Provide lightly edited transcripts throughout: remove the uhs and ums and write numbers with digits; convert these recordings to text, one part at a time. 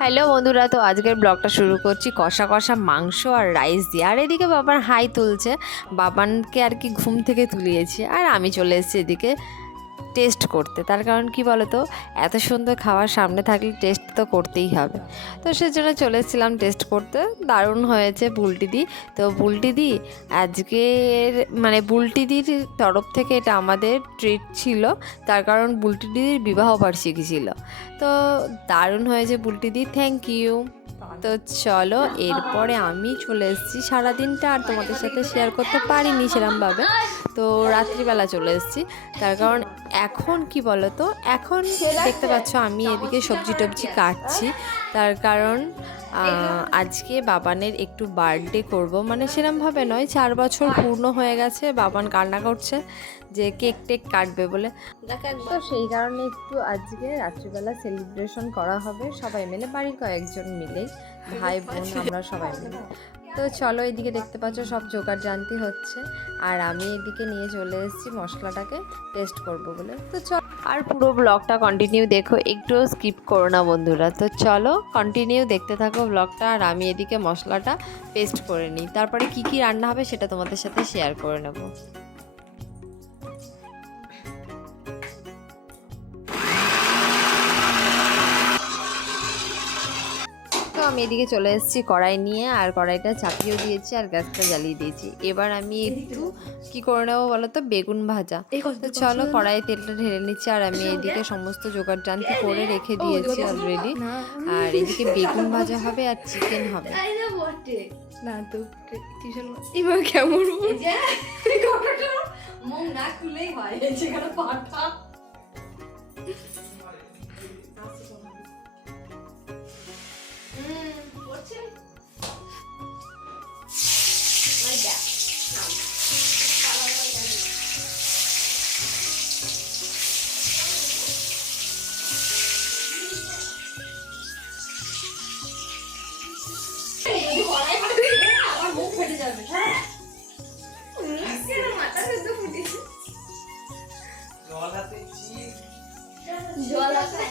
Hello বন্ধুরা, তো আজকের ব্লগটা শুরু করছি কষা কষা মাংস আর রাইস দিয়ে। আর এদিকে বাবান হাই তুলছে, বাবানকে আর কি ঘুম থেকে তুলিয়েছি, আর আমি চলে এসেছি এদিকে টেস্ট করতে। তার কারণ কি বলো তো, এত সুন্দর খাবার সামনে থাকলে টেস্ট তো করতেই হবে। তো সেজন্য চলে এসেছিলাম টেস্ট করতে। দারুণ হয়েছে বুলটিদি। তো বুলটিদি আজকের মানে বুলটিদির তরফ থেকে এটা আমাদের ট্রিট ছিল, তার কারণ বুলটিদির বিবাহ বার্ষিকী ছিল। তো দারুণ হয়েছে বুলটিদি, থ্যাংক ইউ। তো চলো, এরপরে আমি চলে এসেছি। সারাদিনটা আর তোমাদের সাথে শেয়ার করতে পারিনি সেরমভাবে, তো রাত্রিবেলা চলে এসেছি। তার কারণ এখন কি বলো তো, এখন দেখতে পাচ্ছ আমি এদিকে সবজি টবজি কাটছি। তার কারণ আজকে বাবানের একটু বার্থডে করব, মানে সেরমভাবে নয়, 4 বছর পূর্ণ হয়ে গেছে। বাবান কান্না করছে যে কেক টেক কাটবে বলে, তো সেই কারণে একটু আজকে রাত্রিবেলা সেলিব্রেশন করা হবে সবাই মিলে, বাড়ির কয়েকজন মিলেই, ভাই বোন আমরা সবাই মিলে। তো চলো, এদিকে দেখতে পাচ্ছ সব জোগাড় জানতি হচ্ছে, আর আমি এদিকে নিয়ে চলে এসেছি মশলাটাকে টেস্ট করব বলে। তো চলো, আর পুরো ব্লগটা কন্টিনিউ দেখো, একটুও স্কিপ করো না বন্ধুরা। তো চলো কন্টিনিউ দেখতে থাকো ব্লগটা, আর আমি এদিকে মশলাটা পেস্ট করে নিই, তারপরে কি কি রান্না হবে সেটা তোমাদের সাথে শেয়ার করে নেবো। তো আমি এদিকে চলে এসেছি কড়াই নিয়ে, আর কড়াইটা চাপিয়েও দিয়েছি আর গ্যাসটা জ্বালিয়ে দিয়েছি। এবার আমি একটু কি করে নেবো বলো তো, বেগুন ভাজা। তো চলো কড়াইয়ে তেলটা ঢেলে নিচ্ছি, আর আমি এদিকে সমস্ত জোগাড় জান্তি করে রেখে দিয়েছি অলরেডি। আর এদিকে বেগুন ভাজা হবে আর চিকেন হবে। না তো এবার কেমন মুখ না খুলেই হয়, যেখানে পাটা আমার মুখ ফেটে যাবে। জল আছে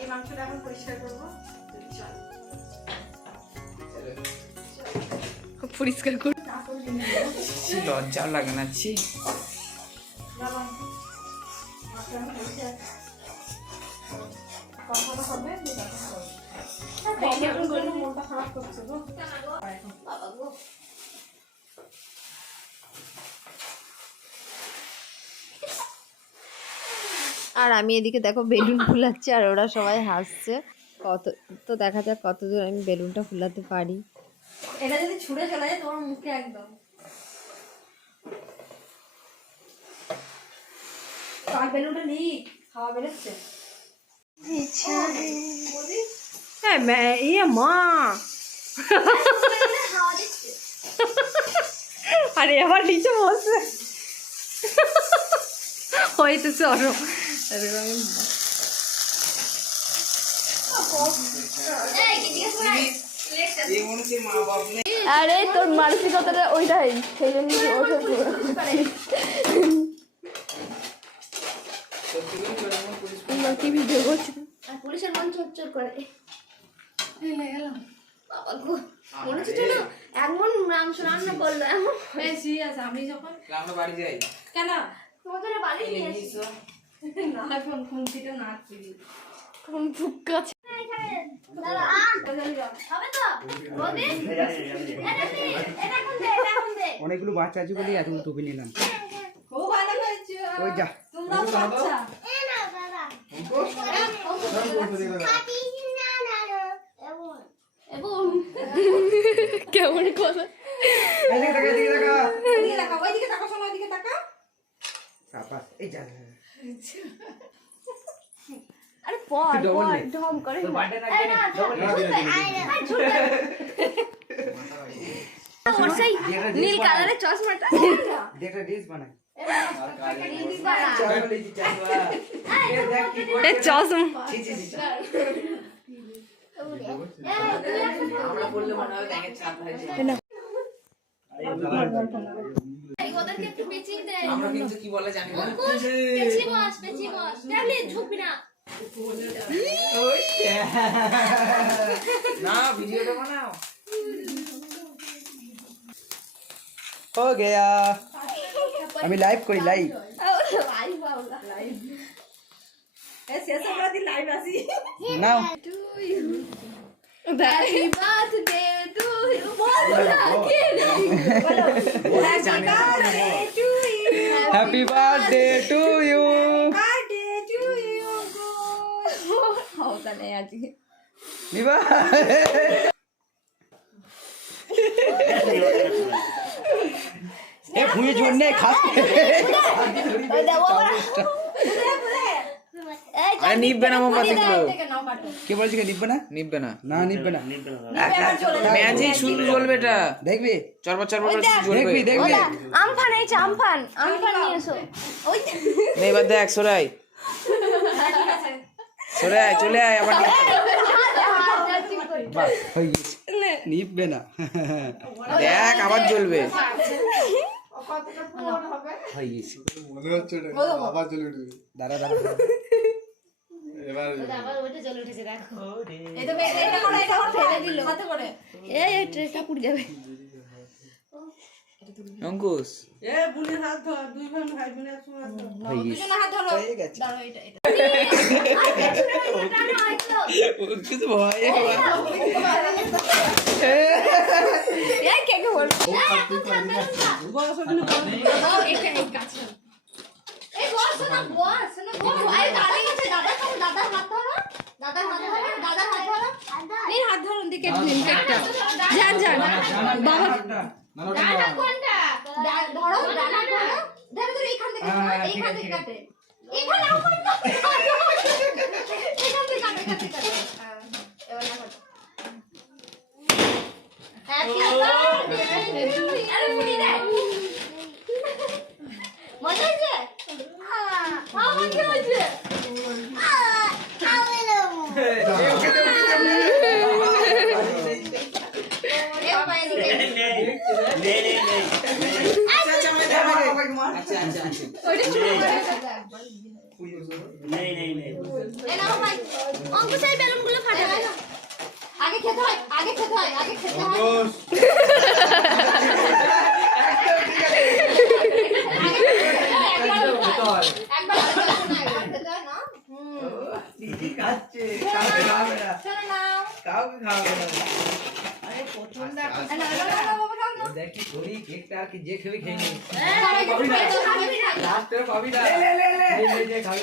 এই মাংসটা এখন পরিষ্কার করবো। পরিষ্কার করে লজ্জাও লাগে না। ছি মনটা খারাপ করছে গো। আর আমি এদিকে দেখো বেলুন ফুলাচ্ছি, আর ওরা সবাই হাসছে। কত, তো দেখা যাক কতদূর আমি বেলুনটা ফুলাতে পারি। এটা যদি ছুঁড়ে চলে যায় তোমার মুখে একদম। আর বেলুনটা নেই, খাওয়া বেরোচ্ছে। মা আরে আবার নিচে বসে হয়তো চলো। আরে তোর মানসিকতাটা ওইটাই, সেই জন্য কি ভিডিও করছি। পুলিশের মন চোর করে বাবা গো, মনে হচ্ছে চলো এমন মাংস রান্না করলো, এমন সিরিয়াস। আমি যখন আমরা বাড়ি যাই কেন তোমাদের বাড়ি নিয়ে এসেছি না, এখন খুনতিটা না করি কোন ফুক্কা আছে অনেকগুলো বাচ্চা আছে বলে এতগুলো টুপি নিলাম। খুব ভালো হয়েছে। ওই যা তোমরা বাচ্চা কেমন কথা, আরে পর Double পর leg. ঢং করে তোর birthday না এই না, double leg. ওর সেই যেটা নীল জিনিস কালারের চশমাটা দেখটা ড্রেস বানায় চশমা আমরা বললে মনে হবে ব্যাঙের ছাপ হয়েছে ওদেরকে একটু পেচিং দে আমরা কিন্তু কি বলে জানি না পেচি বস দেখলি ঝুঁকবি না ওই না ভিডিওটা বানাও हो गया আমি লাইভ করি লাইভ নাও হ্যাপি বার্থডে টু ইউ বল না কে হ্যাপি বার্থডে টু ইউ নিবা এ ভুঁয়ে জোর নেই খাস আরে নিববে না মোমবাতি গুলো কে বলছে কে নিববে না নিববে না না নিববে না ম্যাজিক শুধু জ্বলবে এটা দেখবি চরবার চরবার করে জ্বলবে দেখবি দেখবি আমফান এইছে আমফান নিয়ে এসো ওই নে এবার দেখ সরাই সরাই চলে আয় আবার বাহ হয়ে গেছে নিববে না দেখ আবার জ্বলবে হয়ে গেছে মনে হচ্ছে না আবার চলে উঠবে দাঁড়া দাঁড়া এবার আবার ওইটা জ্বলে উঠেছে দেখো এই তো এটা করে ফেলে দিল হাতে করে এই ট্রেটা পুড়ে যাবে অঙ্কুশ এ বুলির হাত ধর দুই বোন ভাই বোনের সময় হাত ধর হয়ে গেছে দুজনে হাত ধরো হয়ে গেছে ধরো এটা অঙ্কুশ ভয় এই কে কে বল বস ওখানে ও এটা এই কাছে এই বস না বস আরে দাদা গেছে দাদা হাত ধরো দাদার হাত ধরো এই হাত ধরুন দিকে নিন কেকটা যান বাবা ডানা কোনটা ধরো ডানা ধরো ধরো এইখান থেকে এইখান থেকে কাটে এখানে আমার না এখান থেকে কাটে এবার না কাটো হ্যাপি বার্থডে টু ইউ আরে মুড়ি দে মজা হয়েছে মজা হয়েছে আগে খেতে হয় দেখি করি কেকটা আর কি যে খেলি খেয়ে নি সবাইকে লাস্টে পাবি না যে খাবি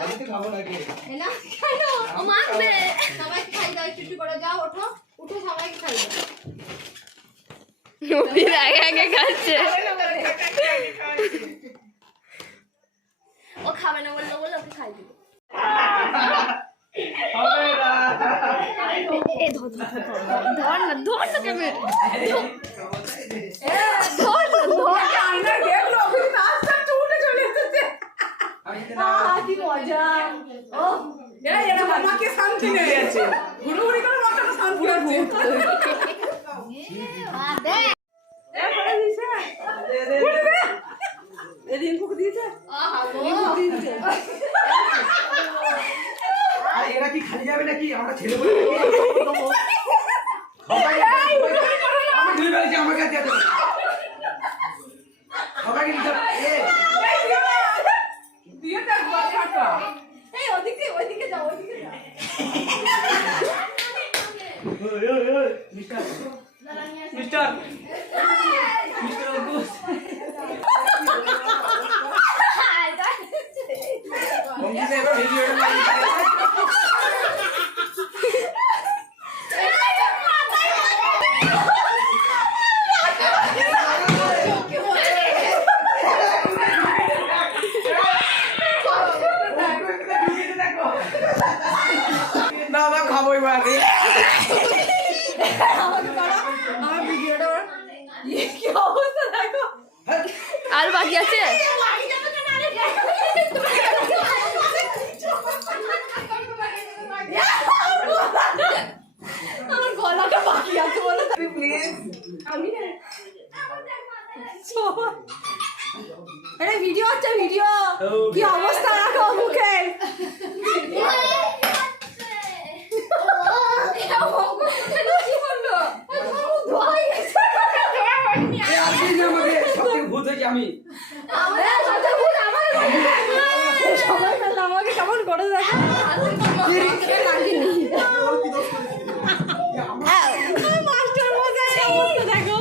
আমি তো খাবো না কে সবাইকে খাই দাও একটু করে যাও ওঠো উঠে সবাইকে খাই দাও নবীর আগে আগে খাচ্ছে ও খাবে না বললো ওকে খাই দিব ধর না কেমন কি মজা ও এটা আমাকে শান্তি নেই আছে ঘুরুঘুরি করে মাথাটা শান্তি আছে এদিন কুক দিয়েছে আর এরা কি খালি যাবে নাকি আমরা ছেলে বলে আমি ধুই বলেছি আমার কাছে আছে সবাইকে নিতে দিয়ে দেখ বাচ্চাটা এই ওদিকে যাও মিস্টার মিস্টার অঙ্কুশ অঙ্কুশ এবার ভিডিওটা বানিয়ে আমাকে করো, আমার ভিডিওটা করো। কি অবস্থা দেখো। আর বাকি আছে? লাগি যাবে কেন? আরে দেখো। আমার গলাটা বাকি আছে বলো প্লিজ। আমি আরে ভিডিও হচ্ছে ভিডিও। কি অবস্থা রাখো মুখে। ভূত হয়েছে আমি। সবাই মিলে আমাকে কেমন করে দেখো। মাস্টার মশাই অবস্থা দেখো।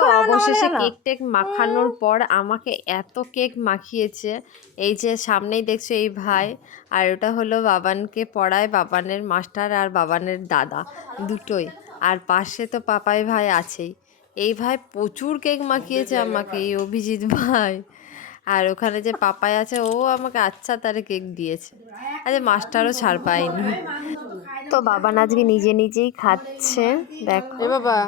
তো অবশেষে কেক টেক মাখানোর পর আমাকে এত কেক মাখিয়েছে। এই যে সামনেই দেখছো এই ভাই, আর ওটা হলো বাবানকে পড়ায়, বাবানের মাস্টার আর বাবানের দাদা দুটোই, আর পাশে তো পাপাই ভাই আছেই। এই ভাই প্রচুর কেক মাখিয়েছে আমাকে, এই অভিজিৎ ভাই। আর ওখানে যে পাপাই আছে ও আমাকে আচ্ছা তারে কেক দিয়েছে, আর যে মাস্টারও ছাড় পায়নি। তো বাবান আজকে নিজে নিজেই খাচ্ছে দেখো। বাবা